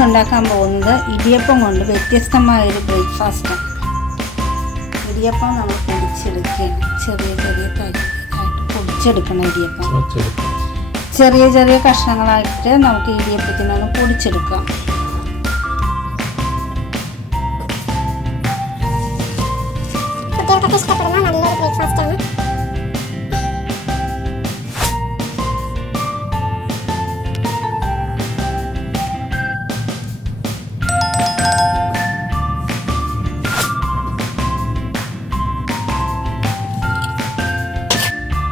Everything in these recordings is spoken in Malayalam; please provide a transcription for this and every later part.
ഇന്ന് ഉണ്ടാക്കാൻ പോകുന്നത് ഇടിയപ്പം കൊണ്ട് വ്യത്യസ്തമായൊരു ബ്രേക്ക്ഫാസ്റ്റാണ്. ഇടിയപ്പം നമ്മൾ പൊടിച്ചെടുക്കുകയാണ്. ചെറിയ ചെറിയ തരിയായിട്ട് പൊടിച്ചെടുക്കണം. ഇടിയപ്പം ചെറിയ ചെറിയ കഷ്ണങ്ങളായിട്ട് നമുക്ക് ഇടിയപ്പത്തിനൊന്ന് പൊടിച്ചെടുക്കാം. കുട്ടികൾക്കൊക്കെ ഇഷ്ടപ്പെടുന്ന നല്ലൊരു ബ്രേക്ക്ഫാസ്റ്റാണ്.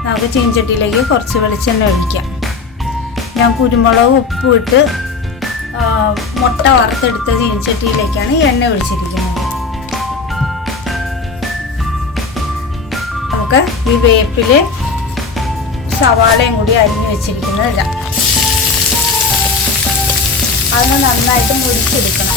നമുക്ക് ചീനച്ചട്ടിയിലേക്ക് കുറച്ച് വെളിച്ചെണ്ണ ഒഴിക്കാം. ഞാൻ കുരുമുളക് ഉപ്പും ഇട്ട് മുട്ട വറുത്തെടുത്ത ചീനച്ചട്ടിയിലേക്കാണ് എണ്ണ ഒഴിച്ചിരിക്കുന്നത്. നമുക്ക് ഈ വേപ്പില് സവാളയും കൂടി അരിഞ്ഞു വെച്ചിരിക്കുന്നത് ഇടാം. അതൊന്ന് നന്നായിട്ട് മുരിച്ചെടുക്കണം.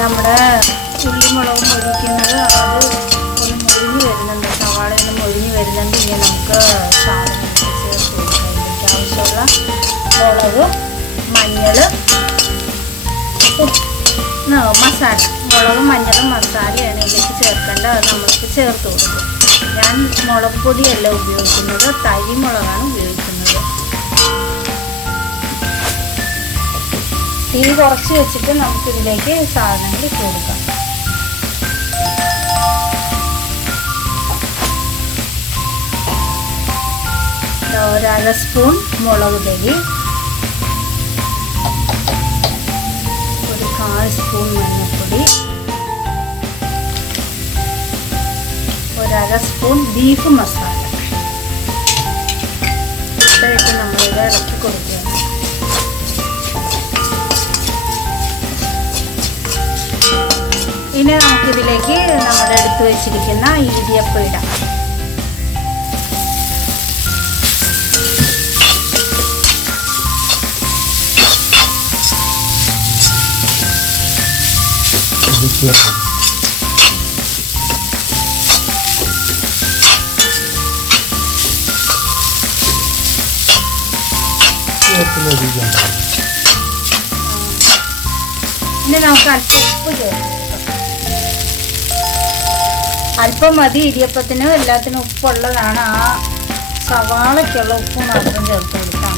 നമ്മുടെ ഉള്ളിമുളകും മൊരിക്കുന്നത് അത് ഒന്ന് മൊരിഞ്ഞ് വരുന്നുണ്ട്. സവാള ഒന്ന് മൊരിഞ്ഞ് വരുന്നുണ്ട്. ഇനി നമുക്ക് സാധനം ചേർത്ത് കൊടുക്കാം. ഇതിലേക്ക് ആവശ്യമുള്ള മുളക്, മഞ്ഞൾ, മസാല. മുളകും മഞ്ഞളും മസാലയാണ് ഇതിലേക്ക് ചേർക്കേണ്ടത്. അത് നമ്മൾക്ക് ചേർത്ത് കൊടുക്കും. ഞാൻ മുളക് പൊടിയല്ല ഉപയോഗിക്കുന്നത്, തരി മുളകാണ് ഉപയോഗിക്കുന്നത്. തീ കുറച്ച് വെച്ചിട്ട് നമുക്കിതിലേക്ക് സാധനങ്ങൾ ഇട്ട് കൊടുക്കാം. ഒരു അര സ്പൂൺ മുളക് പൊടി, ഒരു 1/4 സ്പൂൺ മഞ്ഞൾപ്പൊടി, ഒരു അര സ്പൂൺ ബീഫ് മസാല ഇട്ട് നമ്മളിത് ഇളക്കി കൊടുക്കുകയാണ്. ഇനി നമുക്കിതിലേക്ക് നമ്മൾ എടുത്തു വെച്ചിരിക്കുന്ന ഇടിയപ്പം ഇടാം. ഇനി നമുക്ക് അല്പം ഉപ്പ് ചേർക്കാം. അല്പം മതി, ഇടിയപ്പത്തിനും എല്ലാത്തിനും ഉപ്പുള്ളതാണ്. ആ സവാളയ്ക്കുള്ള ഉപ്പ് മാത്രം ചേർത്ത് കൊടുക്കാം.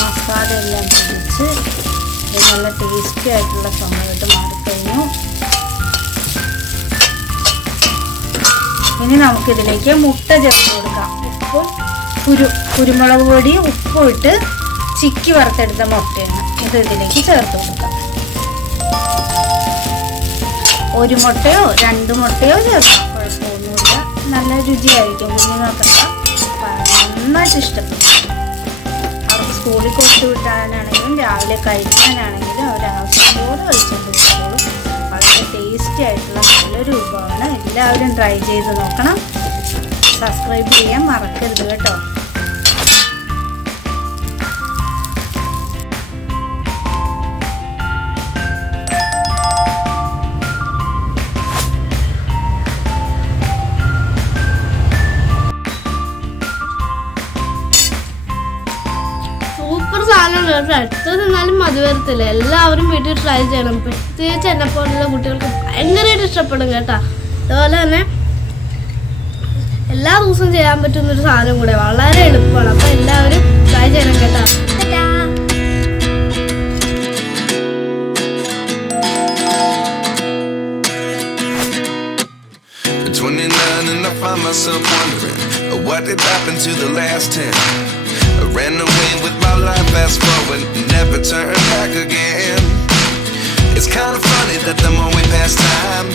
മസാലയെല്ലാം പിടിച്ച് നല്ല ടേസ്റ്റി ആയിട്ടുള്ള സമയത്ത് മാറിക്കഴിഞ്ഞു. ഇനി നമുക്കിതിലേക്ക് മുട്ട ചേർത്ത് കൊടുക്കാം. ഉപ്പും കുരുമുളക് പൊടി ഉപ്പും ഇട്ട് ചിക്കി വറുത്തെടുത്ത മുട്ടയാണ് ഇത് ഇതിലേക്ക് ചേർത്ത് കൊടുക്കാം. 1 മുട്ടയോ 2 മുട്ടയോ ചേർക്കാം, കുഴപ്പമൊന്നുമില്ല. നല്ല രുചിയായിരിക്കും. കുഞ്ഞുങ്ങൾക്കൊക്കെ നന്നായിട്ട് ഇഷ്ടപ്പെടും. സ്കൂളിൽ കൊടുത്തു വിട്ടാനാണെങ്കിലും രാവിലെ കഴിക്കാനാണെങ്കിലും ഒരാവശ്യം പോലെ കഴിച്ചുകൊണ്ട് പോകും. വളരെ ടേസ്റ്റി ആയിട്ടുള്ള നല്ലൊരു വിഭവമാണ്. എല്ലാവരും ട്രൈ ചെയ്ത് നോക്കണം. സബ്സ്ക്രൈബ് ചെയ്യാൻ മറക്കരുത് കേട്ടോ. പക്ഷെ എത്ര തിന്നാലും മതി വരത്തില്ല. എല്ലാവരും വീട്ടിൽ ട്രൈ ചെയ്യണം. പ്രത്യേകിച്ച് എന്നെ പോലുള്ള കുട്ടികൾക്ക് ഭയങ്കരമായിട്ട് ഇഷ്ടപ്പെടും കേട്ടോ. അതുപോലെ തന്നെ എല്ലാ ദിവസവും ചെയ്യാൻ പറ്റുന്നൊരു സാധനം കൂടെ, വളരെ എളുപ്പമാണ്. അപ്പോൾ എല്ലാവരും ട്രൈ ചെയ്യണം കേട്ടോ. At 29 and I find myself wondering what did happen to the last 10. I ran away with my life, fast forward, never turn back again. It's kind of funny that the more we pass time